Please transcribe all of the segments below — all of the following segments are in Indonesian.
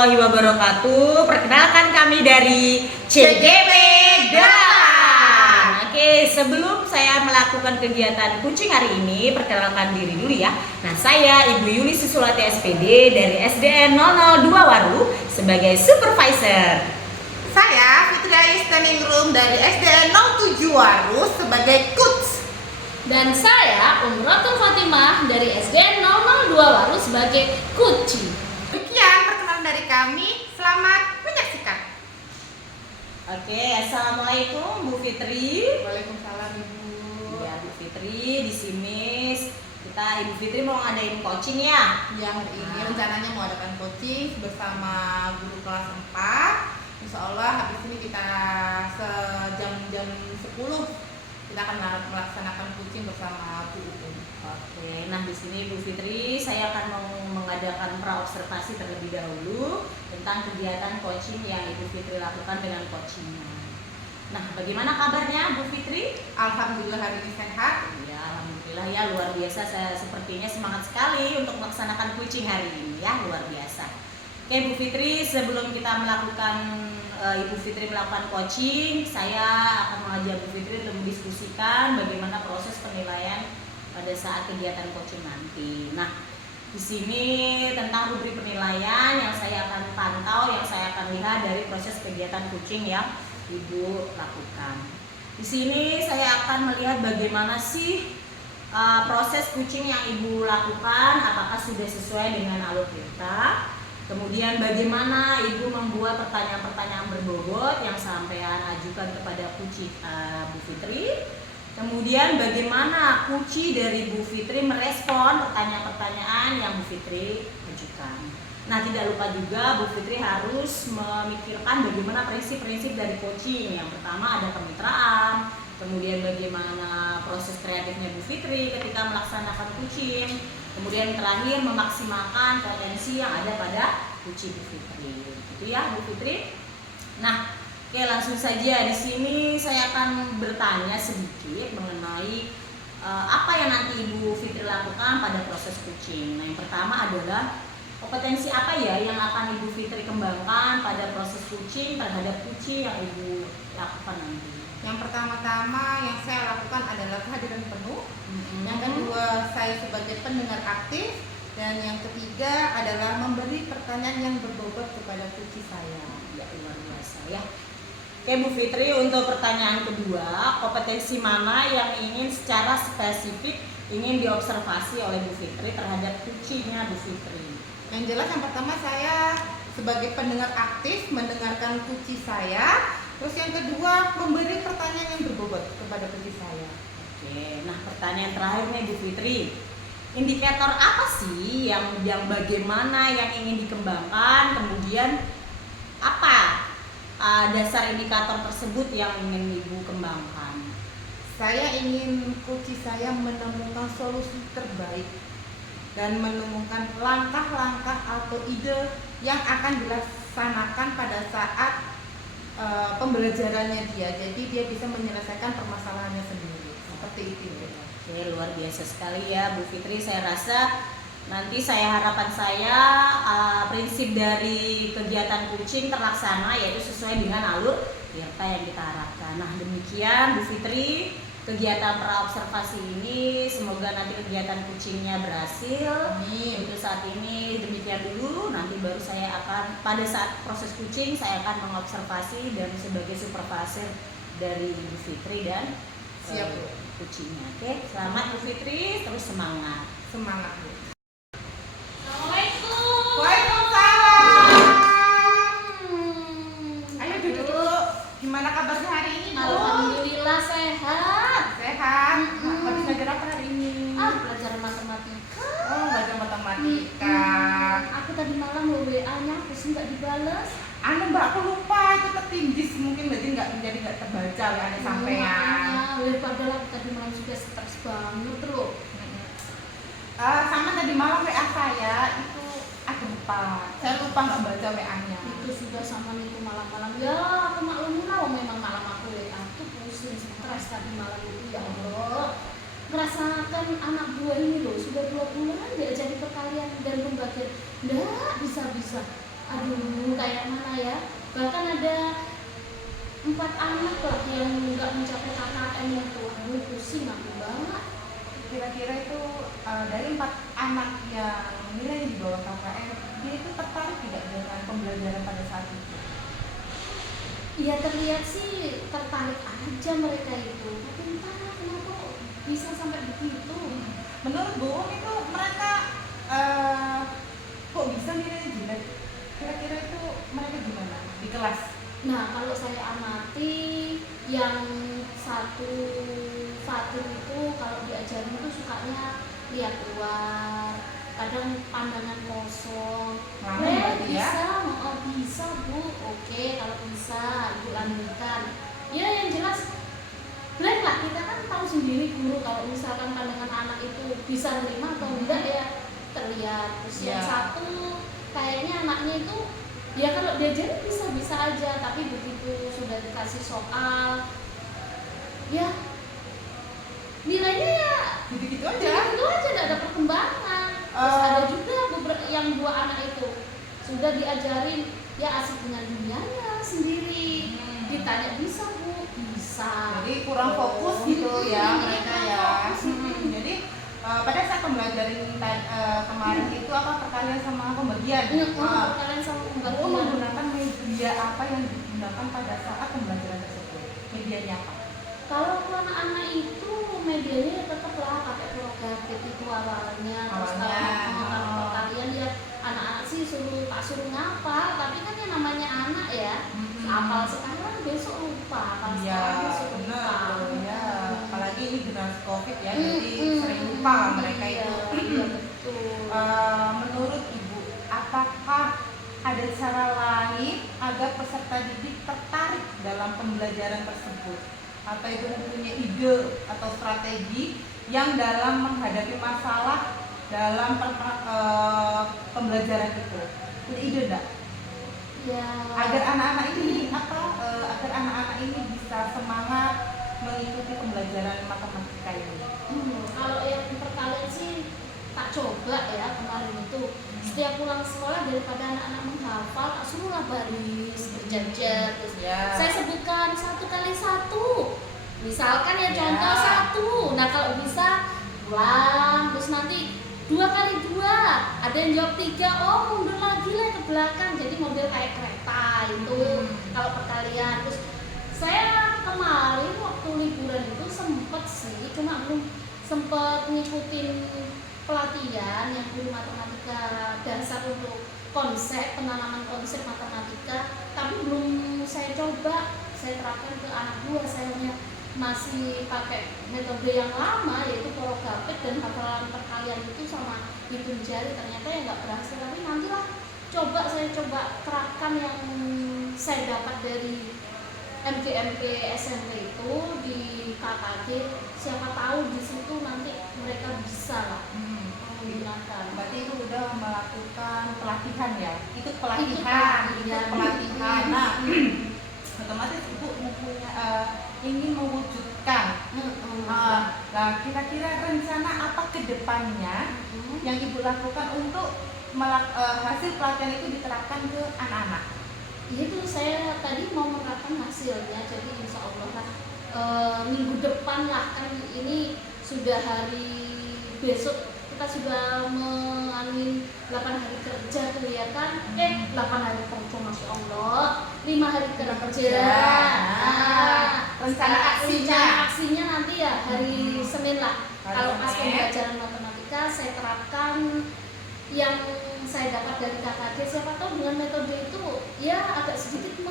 warahmatullahi wabarakatuh. Perkenalkan kami dari CGP Dan. Oke, sebelum saya melakukan kegiatan kucing hari ini, perkenalkan diri dulu ya. Nah, saya Ibu Yuli Susulati SPD dari SDN 002 Waru sebagai supervisor. Saya Fitri Ais Standing Room dari SDN 07 Waru sebagai coach. Dan saya Umratul Fatimah dari SDN 002 Waru sebagai kuci. Demikian perkenalan dari kami. Selamat menyaksikan. Oke, assalamualaikum Bu Fitri. Waalaikumsalam Ibu. Ya, Bu Fitri, di sini Ibu Fitri mau ngadain coaching ya? Ya, hari ini rencananya mau adakan coaching bersama guru kelas 4. Insya Allah habis ini kita jam 10 kita akan melaksanakan coaching bersama Bu Uun. Oke, nah di sini Bu Fitri saya akan mengadakan praobservasi terlebih dahulu tentang kegiatan coaching yang Ibu Fitri lakukan dengan coachingnya. Nah, bagaimana kabarnya Bu Fitri? Alhamdulillah hari ini sehat. Ya, alhamdulillah ya, luar biasa. Saya sepertinya semangat sekali untuk melaksanakan coaching hari ini ya, luar biasa. Oke Bu Fitri, sebelum kita melakukan Ibu Fitri melakukan coaching, saya akan mengajak Bu Fitri untuk mendiskusikan bagaimana proses penilaian pada saat kegiatan coaching nanti. Nah, di sini tentang rubrik penilaian yang saya akan pantau, yang saya akan lihat dari proses kegiatan coaching yang Ibu lakukan. Di sini saya akan melihat bagaimana sih proses coaching yang Ibu lakukan, apakah sudah sesuai dengan alur kita. Kemudian bagaimana Ibu membuat pertanyaan-pertanyaan berbobot yang sampean ajukan kepada Kuci Bu Fitri. Kemudian bagaimana Kuci dari Bu Fitri merespon pertanyaan-pertanyaan yang Bu Fitri ajukan. Nah, tidak lupa juga Bu Fitri harus memikirkan bagaimana prinsip-prinsip dari coaching. Yang pertama ada kemitraan, kemudian bagaimana proses kreatifnya Bu Fitri ketika melaksanakan coaching. Kemudian terakhir memaksimalkan potensi yang ada pada kuci Bu Fitri. Itu ya Bu Fitri. Nah, oke, langsung saja di sini saya akan bertanya sedikit mengenai apa yang nanti Ibu Fitri lakukan pada proses coaching. Nah, yang pertama adalah kompetensi apa ya yang akan Ibu Fitri kembangkan pada proses coaching terhadap kuci yang Ibu lakukan nanti. Yang pertama-tama yang saya lakukan adalah kehadiran penuh. Yang kedua, saya sebagai pendengar aktif. Dan yang ketiga adalah memberi pertanyaan yang berbobot kepada kuci saya. Ya, luar biasa ya. Oke Bu Fitri, untuk pertanyaan kedua, kompetensi mana yang ingin secara spesifik ingin diobservasi oleh Bu Fitri terhadap kucinya Bu Fitri? Yang jelas yang pertama saya sebagai pendengar aktif mendengarkan kuci saya. Terus yang kedua memberi pertanyaan yang berbobot kepada kuci saya. Oke, nah pertanyaan terakhir nih Bu Fitri, indikator apa sih yang bagaimana yang ingin dikembangkan, kemudian apa dasar indikator tersebut yang ingin Ibu kembangkan? Saya ingin kuci saya menemukan solusi terbaik dan menemukan langkah-langkah atau ide yang akan dilaksanakan pada saat pembelajarannya dia. Jadi dia bisa menyelesaikan permasalahannya sendiri. Seperti itu. Oke, luar biasa sekali ya Bu Fitri. Saya rasa nanti harapan saya prinsip dari kegiatan coaching terlaksana, yaitu sesuai dengan alur kita yang kita harapkan. Nah, demikian Bu Fitri kegiatan praobservasi ini, semoga nanti kegiatan coachingnya berhasil. Untuk saat ini demikian dulu, nanti baru saya akan pada saat proses coaching saya akan mengobservasi dan sebagai supervisor dari Bu Fitri dan siap Bu coachingnya. Oke, selamat Bu Fitri, terus semangat. Semangat Bu. Assalamualaikum. Waalaikumsalam. Ayo duduk dulu. Gimana kabarnya hari ini Bu? Alhamdulillah sehat. Sehat. Habis belajar apa hari ini? Belajar matematika. Oh, belajar matematika. Aku tadi malam WA-nya terus nggak dibales. Anu Mbak, aku lupa itu tertindis mungkin jadi nggak terbaca ya ada sampean. Padahal aku tadi malam juga stres banget loh. Sama tadi malam WA saya itu aku lupa. Saya lupa nggak baca WA-nya. Itu sudah sama itu malam-malam. Ya, aku maklum lah, memang malam aku WA tuh pusing, stres tadi malam itu, ya Allah. Merasakan anak buah ini loh sudah 2 bulan diajari perkalian dan pembagian, nggak bisa-bisa. aduh kayak mana ya, bahkan ada 4 anak lah yang nggak mencapai KKM itu. Aduh pusing aku banget. Kira-kira itu dari 4 anak yang nilai di bawah KKM, dia itu tertarik tidak dengan pembelajaran pada saat itu? Ya terlihat sih tertarik aja mereka itu, tapi entah kenapa kok bisa sampai begitu. Menurut Bu Om itu mereka kok bisa nilai jelek? Kira-kira itu mereka gimana di kelas? Nah kalau saya amati yang satu Fatin itu kalau diajarin itu sukanya lihat luar, kadang pandangan kosong. Ngelamun berarti ya? Bisa, oh bisa Bu, oke kalau bisa ibu lanjutkan. Ya yang jelas blank lah, kita kan tahu sendiri guru kalau misalkan pandangan anak itu bisa nerima atau enggak ya terlihat. Terus yang Ya. satu kayaknya anaknya itu ya kalau diajarin bisa-bisa aja, tapi begitu sudah dikasih soal ya nilainya ya Gitu-gitu aja. gitu aja, nggak ada perkembangan. Terus ada juga yang 2 anak itu sudah diajarin ya asik dengan dunianya sendiri. Ditanya bisa Bu, bisa. Jadi kurang fokus gitu ya mereka ya. Fokus. Jadi pada saat pembelajaran kemarin itu apa perkalian sama pembagian? Kalian sama Bu pembagian. menggunakan media apa yang digunakan pada saat pembelajaran tersebut? Medianya apa? Kalau anak-anak itu medianya tetaplah pakai progratif itu awalnya. Terus kalau perkalian ya anak-anak sih tak suruh ngapal, tapi kan yang namanya anak ya apal sekarang besok lupa, apal sekarang besok lupa. Benar ya. Apalagi ini generasi COVID ya, jadi sering lupa mereka itu. Iya betul. Menurut Ibu, apakah ada cara lain agar peserta didik tertarik dalam pembelajaran tersebut? Atau itu mempunyai ide atau strategi yang dalam menghadapi masalah dalam pembelajaran itu? Punya ide enggak? Ya. Agar anak-anak ini agar anak-anak ini bisa semangat mengikuti pembelajaran matematika ini. Kalau yang perkalian sih tak coba ya kemarin itu. Setiap pulang sekolah daripada anak-anak menghafal, tak suruhlah baris berjajar. Terus saya sebutkan 1 kali 1. Misalkan ya contoh 1. Nah kalau bisa pulang, terus nanti 2 kali 2. Ada yang jawab 3, oh mundur lagi lah ke belakang. Jadi model kayak kereta itu kalau perkalian. Terus saya kemarin waktu liburan itu sempet sih, cuma belum sempet ngikutin pelatihan yang guru matematika dasar untuk penanaman konsep matematika, tapi belum saya coba saya terapkan ke anak buah. Saya masih pakai metode yang lama yaitu porogapit dan hafalan perkalian itu sama hitung jari, ternyata ya nggak berhasil. Tapi nantilah saya coba terapkan yang saya dapat dari MGMP SMP itu di KKD, siapa tahu di situ nanti mereka bisa lah menggunakan. Berarti itu udah melakukan pelatihan ya? Ikut pelatihan. Nah, otomatis Ibu ingin mewujudkan. Nah, kira-kira rencana apa ke depannya yang Ibu lakukan untuk hasil pelatihan itu diterapkan ke anak-anak? Itu saya tadi mau menerapkan hasilnya, jadi insya Allah lah minggu depan lah, kan ini sudah hari besok kita sudah mengalami 8 hari kerja tuh ya kan, 8 hari kerja Masya Allah, 5 hari kerja. Rencana aksinya nanti ya hari Senin lah. Kalau pas pembelajaran matematika saya terapkan yang saya dapat dari KKD, siapa tahu dengan metode itu ya agak sedikit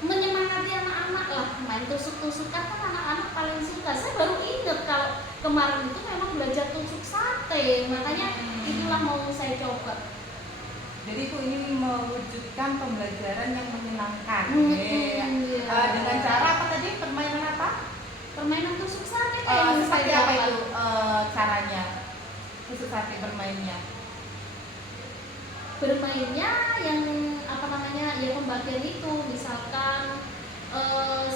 menyemangati anak-anak lah. Main tusuk-tusukan kan anak-anak paling suka. Saya baru ingat kalau kemarin itu memang belajar tusuk sate, makanya itulah mau saya coba. Jadi itu ini mewujudkan pembelajaran yang menyenangkan. Dengan cara apa tadi? Permainan apa? Permainan tusuk sate kayak seperti apa itu caranya? Tusuk sate bermainnya yang ya pembagian itu, misalkan 10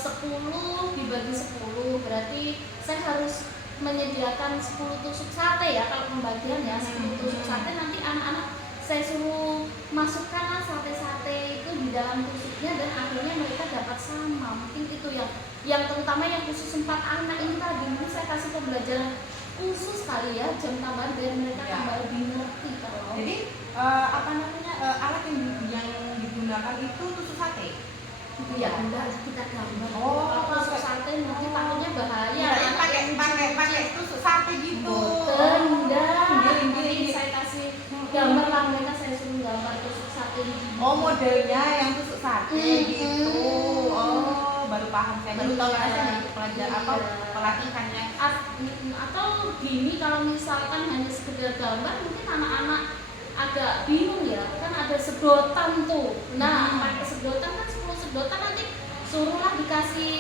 dibagi 10 berarti saya harus menyediakan 10 tusuk sate ya kalau pembagian ya, 10 tusuk sate, nanti anak-anak saya suruh masukkanlah sate-sate itu di dalam tusuknya dan akhirnya mereka dapat sama. Mungkin itu yang terutama yang khusus 4 anak ini tadi, mungkin saya kasih pembelajaran khusus kali ya, jam tambahan biar mereka Ya. tambah lebih ngerti kalau Jadi alat yang digunakan itu tusuk sate. ya enggak lah, kita gambar. Oh, Kalau tusuk sate nanti takutnya bahaya. Ya, pakai tusuk sate gitu. Nanti Giling. saya kasih gambar lah, mereka saya suruh gambar tusuk sate di Oh, modelnya yang tusuk sate gitu. Mm-mm. Oh, baru paham saya. Baru tahu Iya. rasanya itu pelajaran apa Iya. pelatihannya. Atau gini, kalau misalkan hanya sekedar gambar mungkin anak-anak agak bingung ya, kan ada sedotan tuh. Nah, pakai sedotan kan 10 sedotan, nanti suruhlah dikasih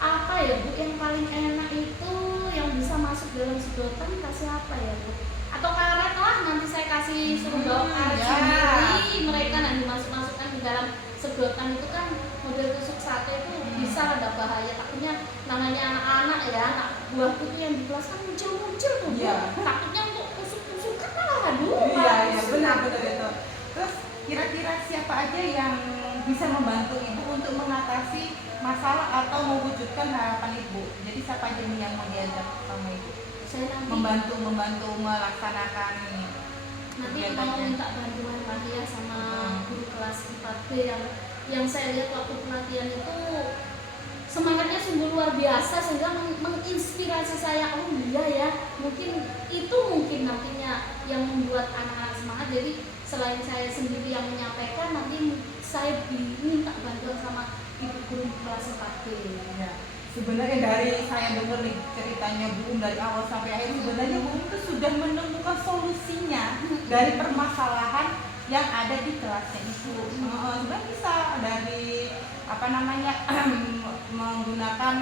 apa ya Bu, yang paling enak itu yang bisa masuk dalam sedotan kasih apa ya Bu? Atau karet lah, nanti saya kasih suruh bawa karet Ya. sendiri, mereka nanti masukkan di dalam sedotan itu kan model tusuk sate itu bisa ada bahaya, takutnya namanya anak-anak ya, anak buahku tuh yang di kelas kan muncul-muncul tuh Bu. Iya. Takutnya untuk tusuk-tusukan malah aduh. Iya, benar itu. Terus kira-kira siapa aja yang bisa membantu Ibu untuk mengatasi masalah atau mewujudkan harapan Ibu? Jadi siapa aja nih yang mau diajak sama Ibu? Saya nanti Membantu melaksanakan mau kegiatannya. minta bantuan lagi ya sama guru kelas 4B yang saya lihat waktu pelatihan itu semangatnya sungguh luar biasa sehingga menginspirasi saya. Oh iya ya, mungkin itu nantinya yang membuat anak-anak semangat. Jadi selain saya sendiri yang menyampaikan, nanti saya diminta bantuan sama ibu guru kelas 4B. Ya. Sebenarnya dari saya dengar nih ceritanya Bu dari awal sampai akhir, sebenarnya Bu itu sudah menemukan solusinya dari permasalahan yang ada di kelasnya itu. Sebenarnya bisa dari menggunakan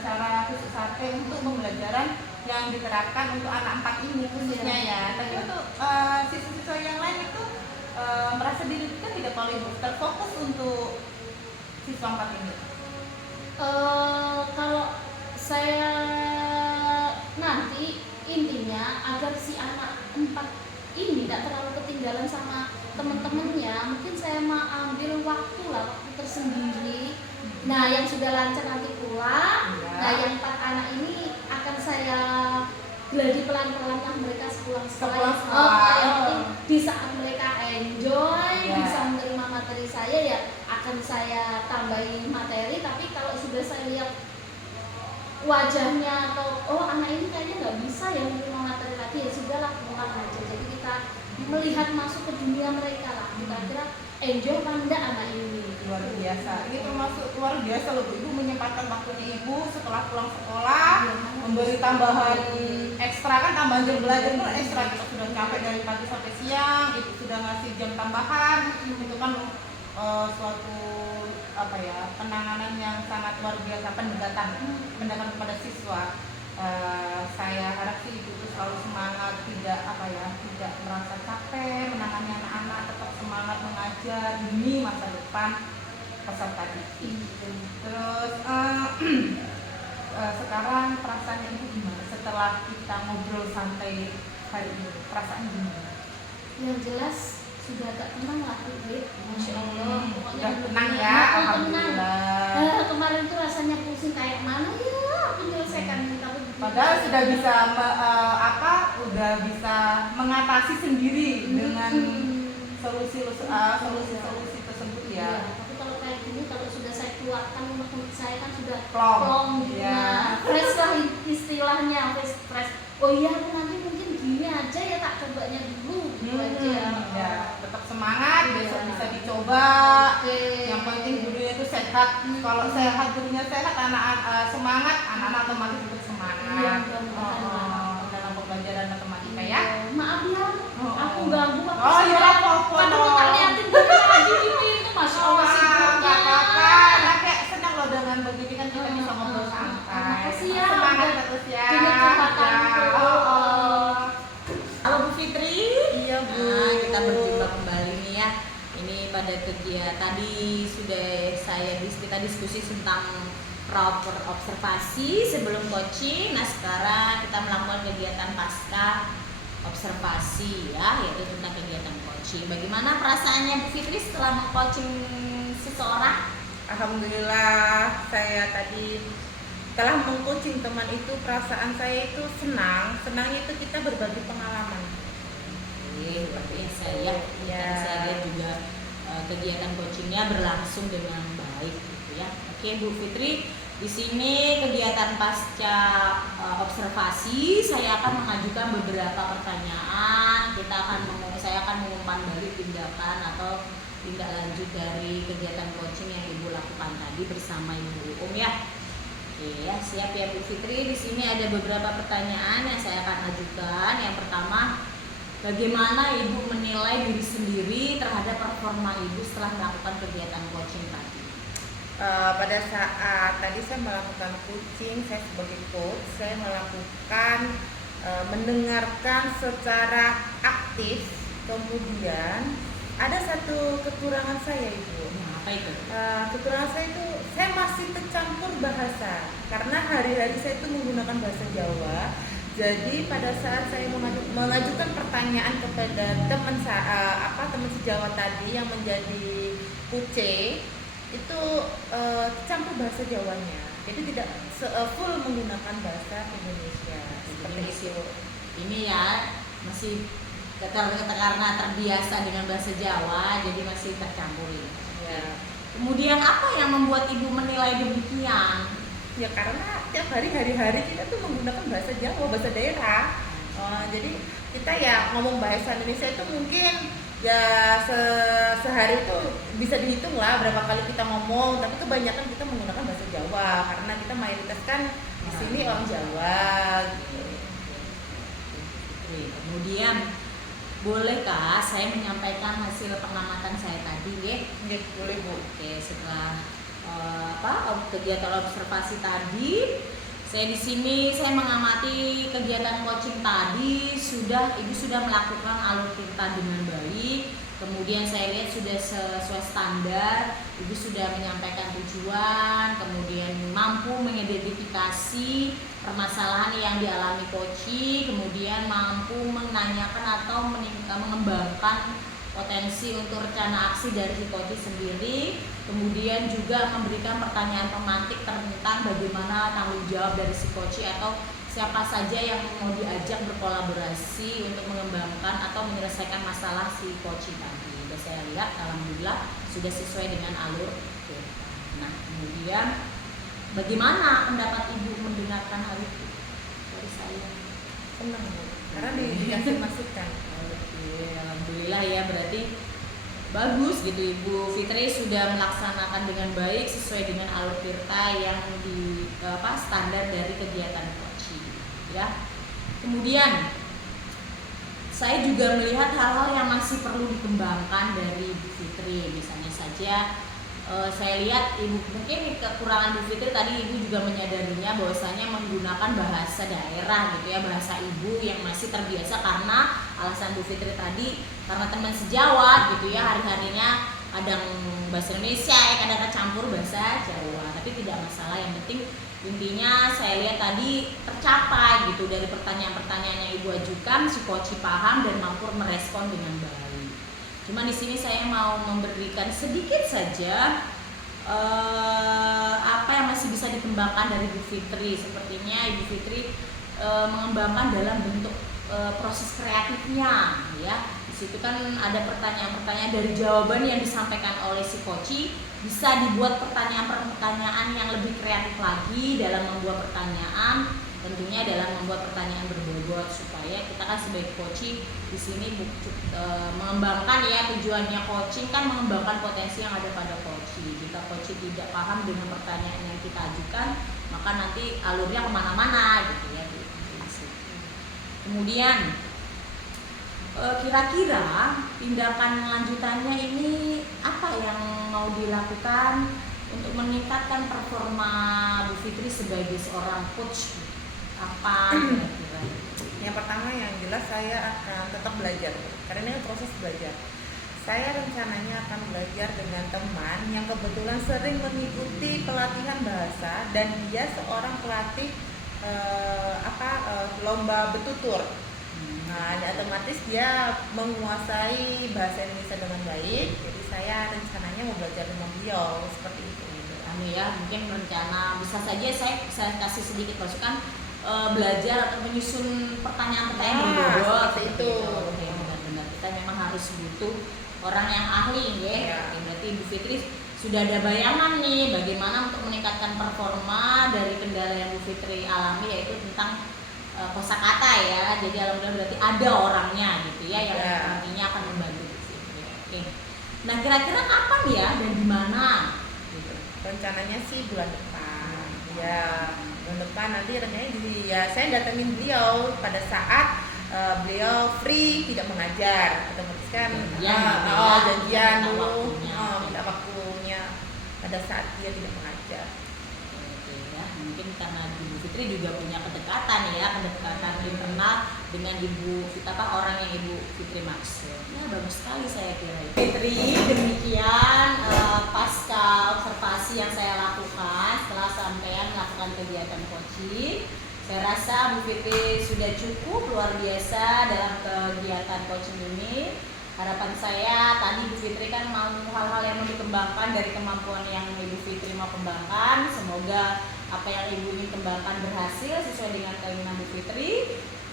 cara tusuk sate untuk pembelajaran yang diterapkan untuk anak 4 ini khususnya ya. Tapi untuk siswa-siswa yang lain itu merasa dirugikan tidak kalau Ibu terfokus untuk siswa 4 ini? Kalau saya nanti intinya agar si anak 4 ini tidak terlalu ketinggalan sama teman-temannya, mungkin saya mau ambil waktu tersendiri. Nah, yang sudah lancar nanti pulang. Ya. Nah, yang 4 anak ini akan saya gladi pelan-pelan lah mereka sepulang sekolah. Yang penting di saat mereka enjoy, Ya. bisa menerima materi saya, ya akan saya tambahin materi. Tapi kalau sudah saya lihat wajahnya atau anak ini kayaknya nggak bisa ya menerima materi lagi, ya sudahlah pulang aja. Jadi kita melihat masuk ke dunia mereka lah, kira-kira enjoy apa enggak anak ini. Luar biasa, ini termasuk luar biasa loh Bu. Ibu menyempatkan waktunya Ibu setelah pulang sekolah, memberi tambahan ekstra, kan tambahan jam belajar itu ekstra, kita sudah capek dari pagi sampai siang, Ibu sudah ngasih jam tambahan, itu kan suatu penanganan yang sangat luar biasa, pendekatan kepada siswa. Saya harap sih Ibu itu selalu semangat, tidak merasa capek menangani anak-anak, tetap semangat mengajar demi masa depan peserta didik. Terus sekarang perasaannya Ibu gimana setelah kita ngobrol santai hari ini? Perasaan gimana? Yang jelas sudah agak tenang lah Bu. Masya Allah. Sudah tenang ya, alhamdulillah. Kemarin tuh rasanya pusing kayak mana ya aku menyelesaikan ini, tapi Padahal sudah bisa mengatasi sendiri dengan solusi tersebut Iya, ya. tapi kalau kayak gini, kalau sudah saya keluarkan unek-unek saya kan sudah Plong, gitu. ya. Nah, fresh lah istilahnya, fresh. Oh iya, aku nanti mungkin gini aja ya, tak cobanya dulu gitu aja. Ya, tetap semangat, besok Iya. bisa dicoba. Oke. Yang penting gurunya itu sehat. Kalau sehat, gurunya sehat, anak-anak semangat, anak-anak otomatis juga semangat. Iya, mudah-mudahan. Dalam pembelajaran matematika ya. Maaf ya, aku ganggu waktu Oh, saya. ya, apa-apa Padahal dong. tak liatin dari tadi gini itu, Masya Allah sibuknya. Nggak apa-apa. Nah, kayak senang loh dengan begini kan kita bisa ngobrol santai. Makasih ya, Semangat udah terus ya. punya kesempatanku. Halo Bu Fitri. Iya, Bu. Nah, kita berjumpa kembali nih ya. Ini pada kegiatan tadi sudah kita diskusi tentang proper observasi sebelum coaching. Nah, sekarang kita melakukan kegiatan pasca observasi ya, yaitu tentang kegiatan coaching. Bagaimana perasaannya Bu Fitri setelah meng-coaching seseorang? Alhamdulillah, saya tadi telah mengcoaching teman itu, perasaan saya itu senang. Senangnya itu kita berbagi pengalaman. Luar biasa ya. Ya. Tadi saya lihat juga kegiatan coachingnya berlangsung dengan baik gitu ya. Oke Bu Fitri, di sini kegiatan pasca observasi saya akan mengajukan beberapa pertanyaan. Saya akan mengumpan balik tindakan atau tindak lanjut dari kegiatan coaching yang Ibu lakukan tadi bersama Ibu ya. Oke ya, siap ya Bu Fitri. Di sini ada beberapa pertanyaan yang saya akan ajukan. Yang pertama, bagaimana Ibu menilai diri sendiri terhadap performa Ibu setelah melakukan kegiatan coaching tadi? Pada saat tadi saya melakukan coaching, saya sebagai coach, saya melakukan mendengarkan secara aktif. Kemudian ada satu kekurangan saya, Ibu. Apa itu? Kekurangan saya itu saya masih tercampur bahasa karena hari-hari saya itu menggunakan bahasa Jawa. Jadi pada saat saya mengajukan pertanyaan kepada teman sejawat tadi yang menjadi kuce itu campur bahasa Jawanya. Jadi tidak full menggunakan bahasa Indonesia. Seperti itu. Ini ya masih karena terbiasa dengan bahasa Jawa, jadi masih tercampur ini. Ya. Kemudian apa yang membuat Ibu menilai demikian? Ya karena tiap hari-hari kita tuh menggunakan bahasa Jawa, bahasa daerah. Jadi kita ya ngomong bahasa Indonesia itu mungkin ya sehari itu bisa dihitung lah berapa kali kita ngomong, tapi kebanyakan kita menggunakan bahasa Jawa karena kita mayoritas kan di sini orang Jawa gitu. Kemudian bolehkah saya menyampaikan hasil pengamatan saya tadi, ya? Ya, boleh Bu. Oke, setelah kegiatan observasi tadi, saya di sini saya mengamati kegiatan coaching tadi Ibu sudah melakukan alur tinta dengan baik. Kemudian saya lihat sudah sesuai standar, Ibu sudah menyampaikan tujuan, kemudian mampu mengidentifikasi permasalahan yang dialami coaching, kemudian mampu menanyakan atau mengembangkan potensi untuk rencana aksi dari si coaching sendiri, kemudian juga memberikan pertanyaan pemantik tentang bagaimana tanggung jawab dari si coaching atau siapa saja yang mau diajak berkolaborasi untuk mengembangkan atau menyelesaikan masalah si coaching tadi. Sudah saya lihat, alhamdulillah sudah sesuai dengan alur. Nah, kemudian bagaimana pendapat Ibu mendengarkan hal itu dari saya? Senang Bu, karena dikasih masukan. Oke, alhamdulillah ya, berarti bagus gitu Ibu Fitri sudah melaksanakan dengan baik sesuai dengan alur tirta yang di standar dari kegiatan coaching ya. Kemudian saya juga melihat hal-hal yang masih perlu dikembangkan dari Ibu Fitri. Misalnya saja saya lihat Ibu mungkin kekurangan Bu Fitri tadi Ibu juga menyadarinya bahwasanya menggunakan bahasa daerah gitu ya, bahasa Ibu yang masih terbiasa karena alasan Bu Fitri tadi karena teman sejawat gitu ya, hari-harinya kadang bahasa Indonesia kadang campur bahasa Jawa, tapi tidak masalah, yang penting intinya saya lihat tadi tercapai gitu dari pertanyaan-pertanyaan yang Ibu ajukan, si coach paham dan mampu merespon dengan baik. Cuma di sini saya mau memberikan sedikit saja apa yang masih bisa dikembangkan dari Ibu Fitri. Sepertinya Ibu Fitri mengembangkan dalam bentuk proses kreatifnya ya. Di situ kan ada pertanyaan-pertanyaan dari jawaban yang disampaikan oleh si coach, bisa dibuat pertanyaan-pertanyaan yang lebih kreatif lagi dalam membuat pertanyaan. Tentunya dalam membuat pertanyaan berbobot supaya kita kan sebagai coaching di sini mengembangkan ya, tujuannya coaching kan mengembangkan potensi yang ada pada coaching. Jika coaching tidak paham dengan pertanyaan yang kita ajukan, maka nanti alurnya kemana-mana gitu ya. Kemudian kira-kira tindakan lanjutannya ini apa yang mau dilakukan untuk meningkatkan performa Bu Fitri sebagai seorang coach? Apa kira-kira? Yang pertama yang jelas saya akan tetap belajar karena ini proses belajar. Saya rencananya akan belajar dengan teman yang kebetulan sering mengikuti pelatihan bahasa dan dia seorang pelatih lomba bertutur. Nah, jadi otomatis dia menguasai bahasa Indonesia dengan baik. Jadi saya rencananya mau belajar dengan beliau seperti itu. Anu ya, mungkin rencana bisa saja saya kasih sedikit masukan, belajar atau menyusun pertanyaan-pertanyaan berbobot seperti itu. Oke, benar-benar kita memang harus butuh orang yang ahli ya. Ya. Oke, berarti Ibu Fitri sudah ada bayangan nih bagaimana untuk meningkatkan performa dari kendala yang Bu Fitri alami, yaitu tentang kosakata ya. Jadi alhamdulillah berarti ada orangnya gitu ya yang nantinya akan membantu di sini. Oke. Nah, kira-kira kapan ya dan di mana? Gitu. Rencananya sih bulan depan. Ya, bulan depan nanti rencananya ya saya datengin beliau pada saat beliau free tidak mengajar. Otomatis kan janjian dulu, minta waktunya pada saat dia tidak mengajar. Oke ya, mungkin karena Ibu Fitri juga punya kedekatan internal dengan orang yang Ibu Fitri maksud. Ya, bagus sekali saya kira. Fitri, demikian pasca observasi yang saya lakukan setelah sampean melakukan kegiatan coaching. Saya rasa Bu Fitri sudah cukup luar biasa dalam kegiatan coaching ini. Harapan saya tadi Bu Fitri kan mau hal-hal yang mau dikembangkan dari kemampuan yang Ibu Fitri mau kembangkan. Semoga apa yang Ibu ingin kembangkan berhasil sesuai dengan keinginan Bu Fitri.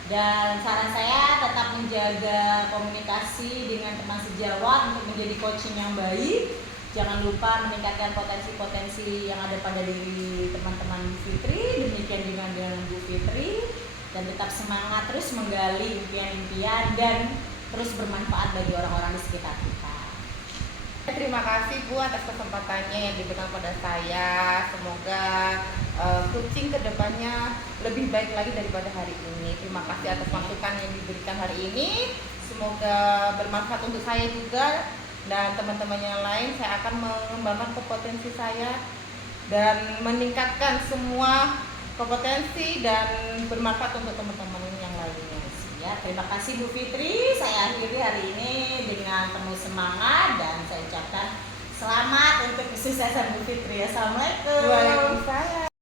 Dan saran saya tetap menjaga komunikasi dengan teman sejawat untuk menjadi coaching yang baik. Jangan lupa meningkatkan potensi-potensi yang ada pada diri teman-teman Bu Fitri. Demikian juga dengan Bu Fitri. Dan tetap semangat terus menggali impian-impian dan terus bermanfaat bagi orang-orang di sekitar kita. Terima kasih Bu atas kesempatannya yang diberikan pada saya. Semoga coaching kedepannya lebih baik lagi daripada hari ini. Terima kasih atas masukan yang diberikan hari ini. Semoga bermanfaat untuk saya juga dan teman-teman yang lain. Saya akan mengembangkan kompetensi saya dan meningkatkan semua kompetensi dan bermanfaat untuk teman-teman yang lainnya. Ya, terima kasih Bu Fitri. Saya akhiri hari ini dengan penuh semangat dan saya ucapkan selamat untuk kesuksesan Bu Fitri. Assalamualaikum. Waalaikumsalam.